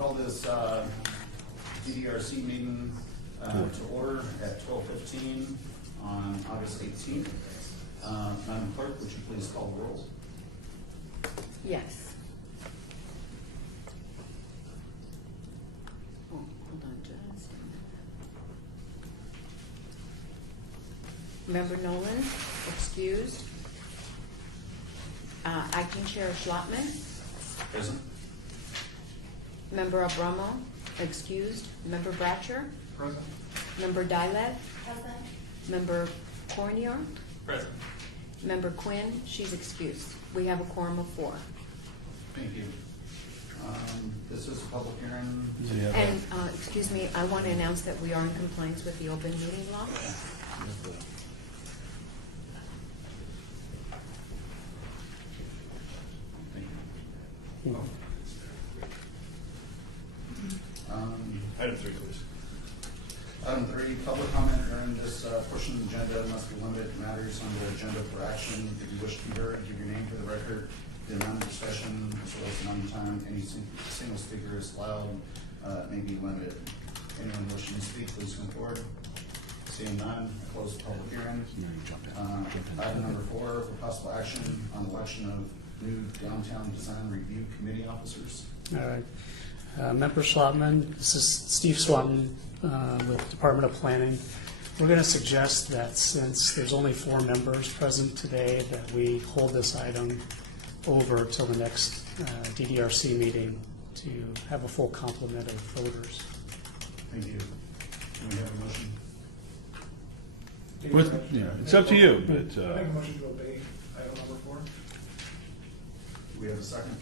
Call this DDRC meeting to order at 12:15 on August 18th. Madam Clerk, would you please call the roll? Yes. Oh, hold on just a minute. Member Nolan, excused. Acting Chair Schlotman. Present. Member Abramo, excused. Member Bratcher. Present. Member Dilet. Present. Member Cornier. Present. Member Quinn, she's excused. We have a quorum of 4. Thank you. This is a public hearing. And, excuse me, I want to announce that we are in compliance with the open meeting law. Thank you. Item 3, please. Item 3, public comment during this portion of the agenda must be limited to matters on the agenda for action. If you wish to be heard, give your name for the record. The amount of discussion, as well as the amount of time any single speaker is allowed, may be limited. Anyone wishing to speak, please come forward. Seeing none, I close the public hearing. Item number 4, for possible action on election of new downtown design review committee officers. All right. Member Schlotman, this is Steve Swatton with Department of Planning. We're going to suggest that since there's only 4 members present today, that we hold this item over till the next DDRC meeting to have a full complement of voters. Thank you. Can we have a motion? It's up to you, but I make a motion to obey item number 4. Do we have a second?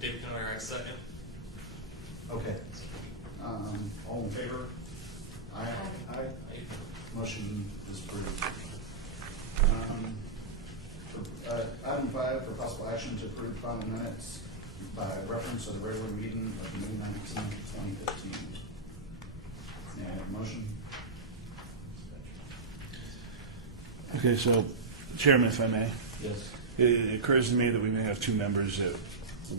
David Conway, right, second. Okay. All in favor? Aye. Aye. Motion is approved. Item 5, for possible action to approve final minutes by reference to the regular meeting of May 19th, 2015. May I have a motion? okay. So, Chairman, if I may, Yes. it occurs to me that we may have 2 members that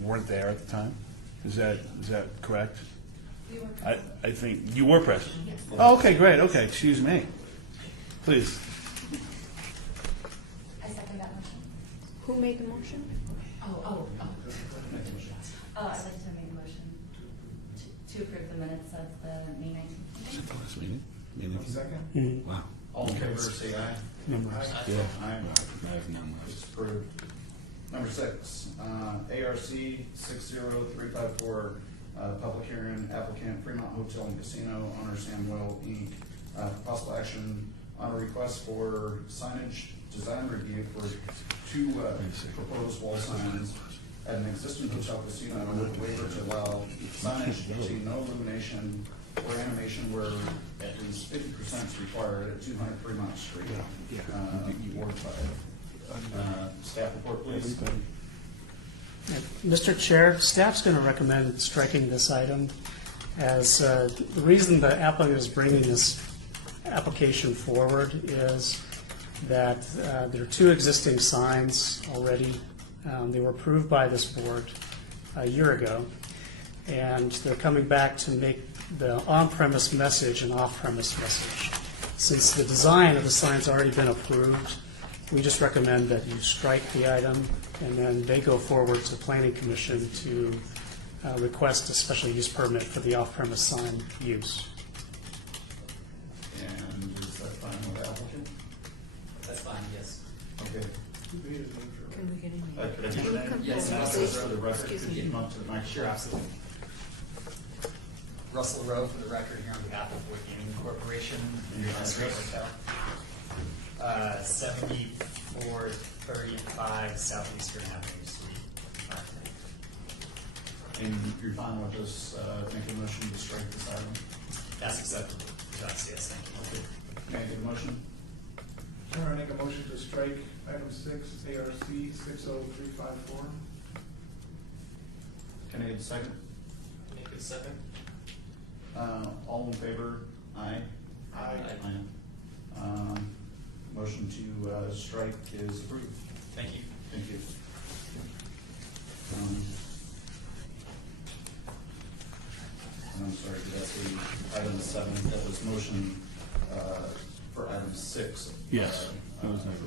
weren't there at the time. Is that correct? You were I think you were present. Yes. Oh, okay, great. Okay, excuse me. Please. I second that motion. Who made the motion? I'd like to make a motion to approve the minutes of the May 19th meeting. Last meeting. Second. Wow. All in favor, say aye. Yeah. Aye. I have none It's approved. Number 6, ARC 60354, public hearing, applicant Fremont Hotel and Casino, owner Samuel Inc. Possible action on a request for signage design review for 2 proposed wall signs at an existing hotel casino with waiver to allow signage to no illumination or animation where at least 50% is required at 200 Fremont Street. Ward 5. Staff report, please. Mr. Chair, staff's going to recommend striking this item as the reason the applicant is bringing this application forward is that there are 2 existing signs already. They were approved by this board a year ago, and they're coming back to make the on-premise message an off-premise message. Since the design of the sign's already been approved, we just recommend that you strike the item, and then they go forward to the Planning Commission to request a special use permit for the off-premise sign use. And is that fine with the applicant? That's fine, yes. Okay. Can we get any? Could I get your name? Yes, And yes. also for the record, Excuse could you me. come up to the mic? Sure, absolutely. Russell Rowe for the record here on behalf of Wood Gaming Corporation. And your Street address? Hotel. 7435 Southeastern Avenue, Suite 510. And you're fine with us making a motion to strike this item? That's acceptable to us, yes, thank you. Okay. May I get a motion? Chairman, I make a motion to strike item 6, ARC 60354. Can I get a second? Make it second. All in favor? Aye. Aye. Motion to strike is approved. Thank you. Thank you. 7, that was motion for item 6. Yes, that was number.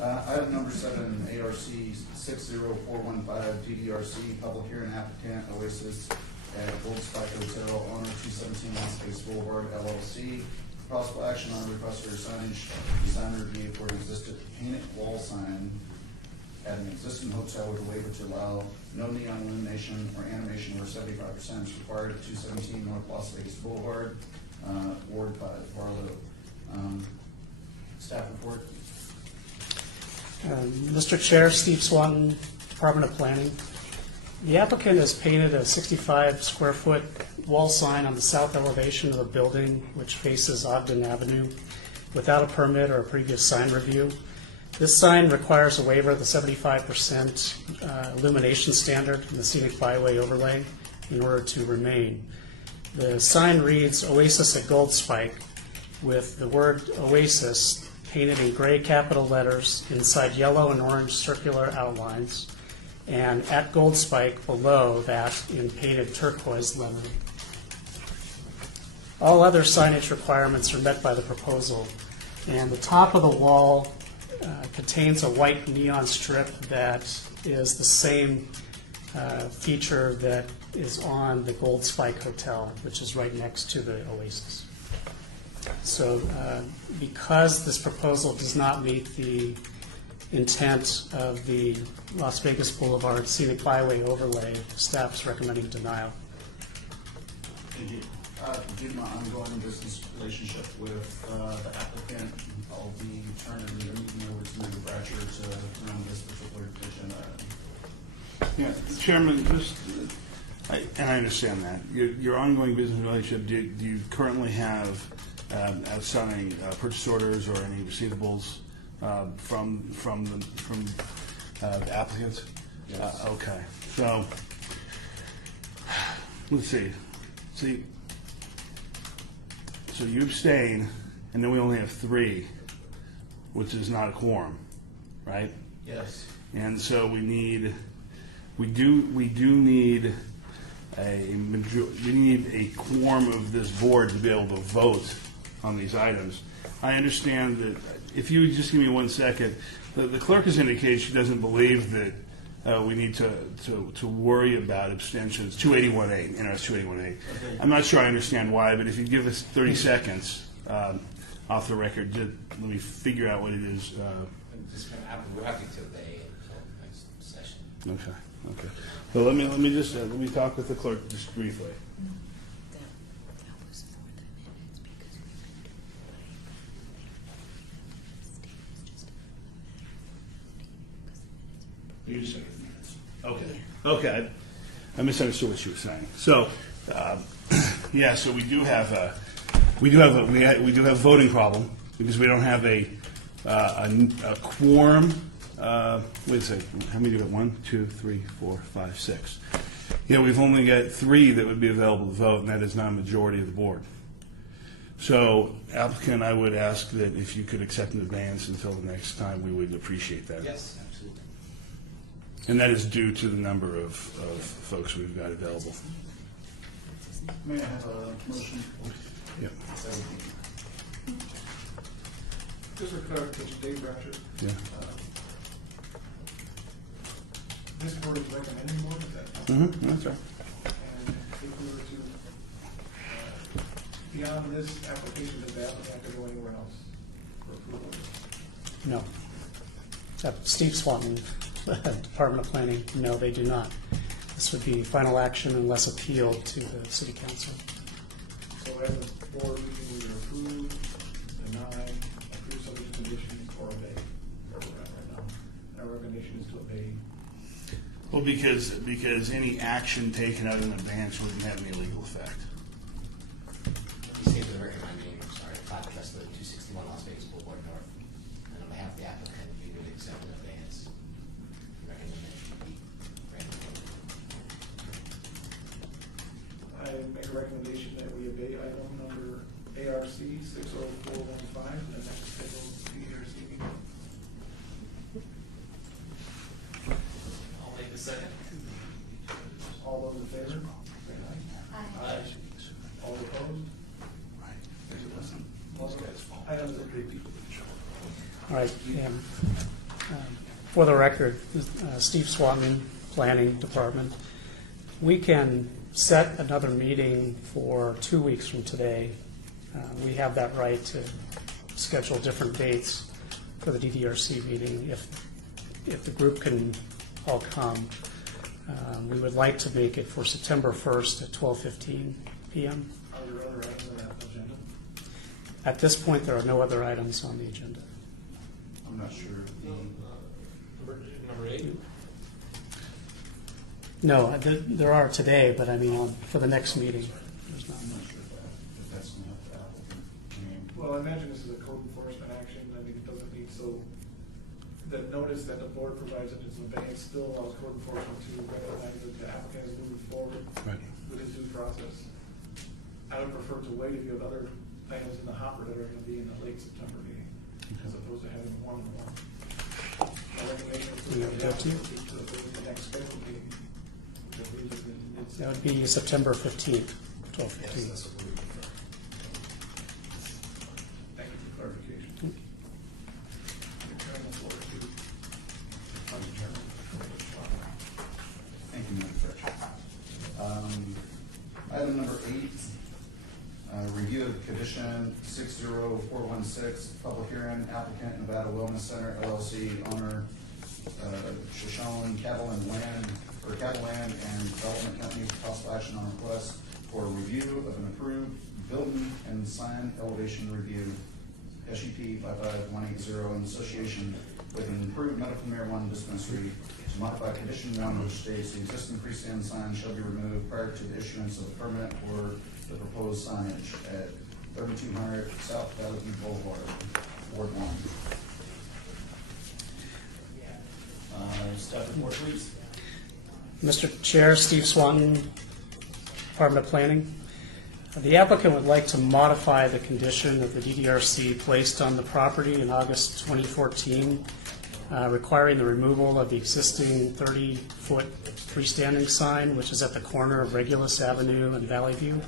Item number 7, ARC 60415, DDRC, public hearing applicant Oasis at Gold Spike Hotel, owner 217 Las Vegas Boulevard, LLC. Possible action on request for signage design review for an existing painted wall sign at an existing hotel with a waiver to allow no neon illumination or animation where 75% is required at 217 North Las Vegas Boulevard, Ward 5, Barlow. Staff report. Mr. Chair, Steve Swanton, Department of Planning. The applicant has painted a 65 square foot wall sign on the south elevation of the building, which faces Ogden Avenue, without a permit or a previous sign review. This sign requires a waiver of the 75% illumination standard in the scenic byway overlay in order to remain. The sign reads Oasis at Gold Spike with the word Oasis painted in gray capital letters inside yellow and orange circular outlines, and at Gold Spike below that in painted turquoise lettering. All other signage requirements are met by the proposal, and the top of the wall contains a white neon strip that is the same feature that is on the Gold Spike Hotel, which is right next to the Oasis. So because this proposal does not meet the intent of the Las Vegas Boulevard Scenic Byway overlay, staff is recommending denial. Due to my ongoing business relationship with the applicant, I'll be turning the meeting over to Member Bratcher to run this particular agenda item. Yeah, Chairman, just, and I understand that. Your ongoing business relationship, do you currently have outstanding purchase orders or any receivables from the applicants? Yes. Okay, so, let's see. So you abstain, and then we only have 3, which is not a quorum, right? Yes. And so we do need a quorum of this board to be able to vote on these items. I understand that, if you would just give me 1 second, the clerk has indicated she doesn't believe that we need to worry about abstentions. 281A, NRS 281A. Okay. I'm not sure I understand why, but if you give us 30 seconds off the record, just let me figure out what it is. We're happy to obey until next session. Okay. So let me talk with the clerk just briefly. That was for the minutes because we You just said minutes. Okay. I misunderstood what you were saying. So, yeah. So we do have a voting problem because we don't have a quorum. Wait a second. How many do we have? 1, 2, 3, 4, 5, 6. Yeah, we've only got 3 that would be available to vote, and that is not a majority of the board. So, applicant, I would ask that if you could accept an advance until the next time, we would appreciate that. Yes, absolutely. And that is due to the number of folks we've got available. May I have a motion? Yep. Just for clarification, Dave Bratcher. Yeah. This board is recommending more, is that? That's right. And if we were to, beyond this application, does the applicant have to go anywhere else for approval? No. Steve Swanton, Department of Planning, no, they do not. This would be final action unless appealed to the City Council. So as a board, we can either approve, deny, approve subject to conditions, or obey, where we're at right now. Our recommendation is to obey. Well, because any action taken out in advance wouldn't have any legal effect. You say for the record, my name, sorry, Todd Kessler, 261 Las Vegas Boulevard North. And on behalf of the applicant, we would accept an advance. Recommendation be granted. I make a recommendation that we obey item number ARC 60415, and the next scheduled PRC meeting. I'll make the second. All those in favor? Say aye. Aye. All opposed? All right. For the record, Steve Swanton, Planning Department. We can set another meeting for 2 weeks from today. We have that right to schedule different dates for the DDRC meeting if the group can all come. We would like to make it for September 1st at 12:15 p.m. Are there other items on that agenda? At this point, there are no other items on the agenda. I'm not sure. Number 8. No, there are today, but I mean, for the next meeting, there's not. I'm not sure if that's not the applicant. Well, I imagine this is a code enforcement action. I think it doesn't need, so the notice that the board provides in its advance still allows code enforcement to recognize that the applicant is moving forward Right. with his due process. I would prefer to wait if you have other items in the hopper that are going to be in the late September meeting, as opposed to having one and one. My recommendation is to Yeah, the that too. applicant to the next scheduled meeting, which I believe is in That would be September 15th, 12:15. Thank you for clarification. Return the floor to Vice Chairman. Thank you, Madam Clerk. Item number 8, review of condition 60416, public hearing, applicant Nevada Wellness Center LLC, owner Shoshone Cattle and Land and Development Company, possible action on request for review of an approved building and sign elevation review, SUP 55180, in association with an improved medical marijuana dispensary to modify condition 1, which states the existing freestanding sign shall be removed prior to the issuance of the permit or the proposed signage at 3200 South Valley View Boulevard, Ward 1. Staff report, please. Mr. Chair, Steve Swanton, Department of Planning. The applicant would like to modify the condition that the DDRC placed on the property in August 2014, requiring the removal of the existing 30-foot freestanding sign, which is at the corner of Regulus Avenue and Valley View.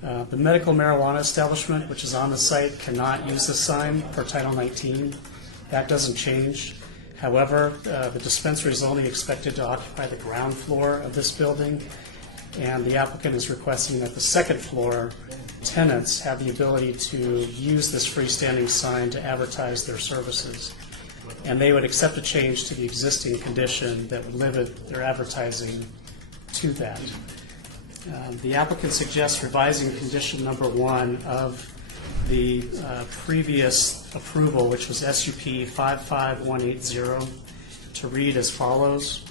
The medical marijuana establishment, which is on the site, cannot use the sign per Title 19. That doesn't change. However, the dispensary is only expected to occupy the ground floor of this building, and the applicant is requesting that the second floor tenants have the ability to use this freestanding sign to advertise their services. And they would accept a change to the existing condition that would limit their advertising to that. The applicant suggests revising condition number 1 of the previous approval, which was SUP 55180, to read as follows.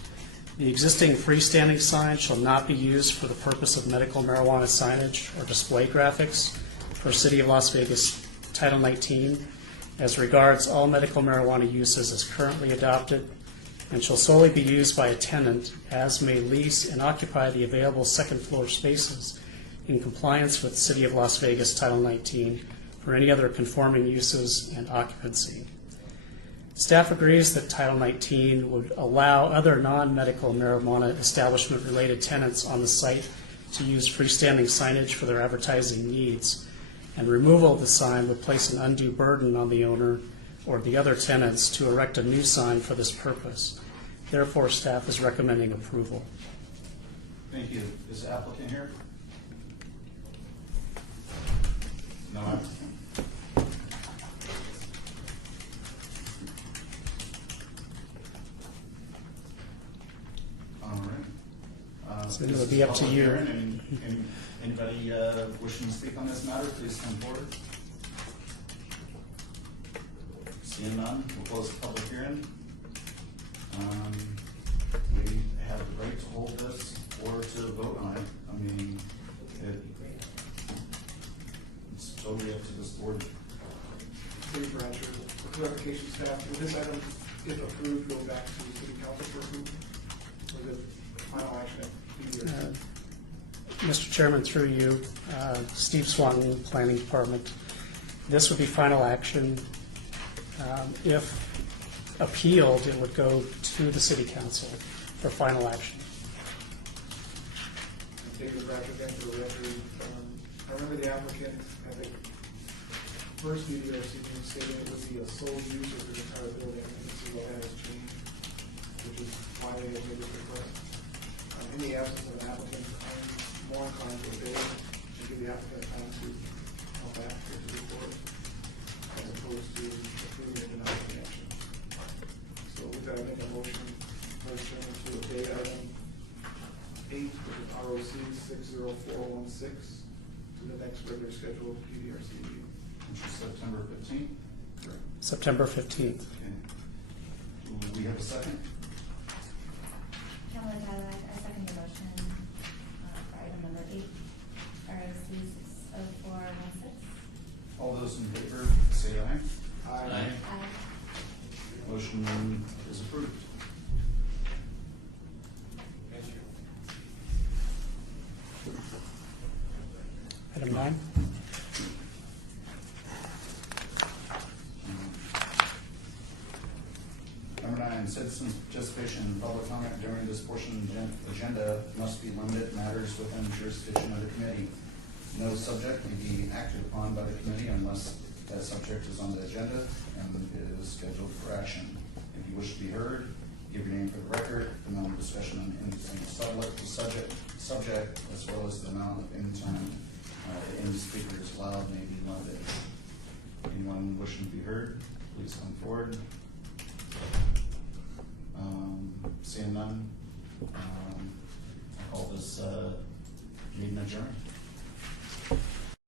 The existing freestanding sign shall not be used for the purpose of medical marijuana signage or display graphics for City of Las Vegas Title 19 as regards all medical marijuana uses as currently adopted, and shall solely be used by a tenant as may lease and occupy the available second floor spaces in compliance with City of Las Vegas Title 19 for any other conforming uses and occupancy. Staff agrees that Title 19 would allow other non-medical marijuana establishment-related tenants on the site to use freestanding signage for their advertising needs, and removal of the sign would place an undue burden on the owner or the other tenants to erect a new sign for this purpose. Therefore, staff is recommending approval. Thank you. Is the applicant here? No applicant. All right. So it would be up to you. Anybody wishing to speak on this matter, please come forward. Seeing none, we'll close the public hearing. We have the right to hold this or to vote on it. I mean, it's totally up to this board. City Brancher, for clarification, staff, will this item, if approved, go back to the City Council for approval? Or is it final action at DDRC? Mr. Chairman, through you, Steve Swanton, Planning Department. This would be final action. If appealed, it would go to the City Council for final action. David Bratcher, again, for the record. I remember the applicant, I think, first BDRC meeting stating it would be a sole use of the entire building, and this is what has changed, which is why they have made this request. In the absence of an applicant, I'm more inclined to obey and give the applicant time to come back to the board, as opposed to approving or denying the action. So with that, I make a motion, Vice Chairman, to obey item 8, which is ROC 60416, to the next regular scheduled PDRC meeting. Which is September 15th. Correct. September 15th. Okay. Do we have a second? Pamela Cadillac, I second the motion for item number 8, ROC 60416. All those in favor, say aye. Aye. Aye. Motion is approved. Thank you. Item 9. Number 9, citizen participation and public comment during this portion of the agenda must be limited to matters within jurisdiction of the committee. No subject may be acted upon by the committee unless that subject is on the agenda and is scheduled for action. If you wish to be heard, give your name for the record, the amount of discussion on anything subject, as well as the amount of any time any speaker is allowed may be limited. Anyone wishing to be heard, please come forward. Seeing none, I call this meeting adjourned.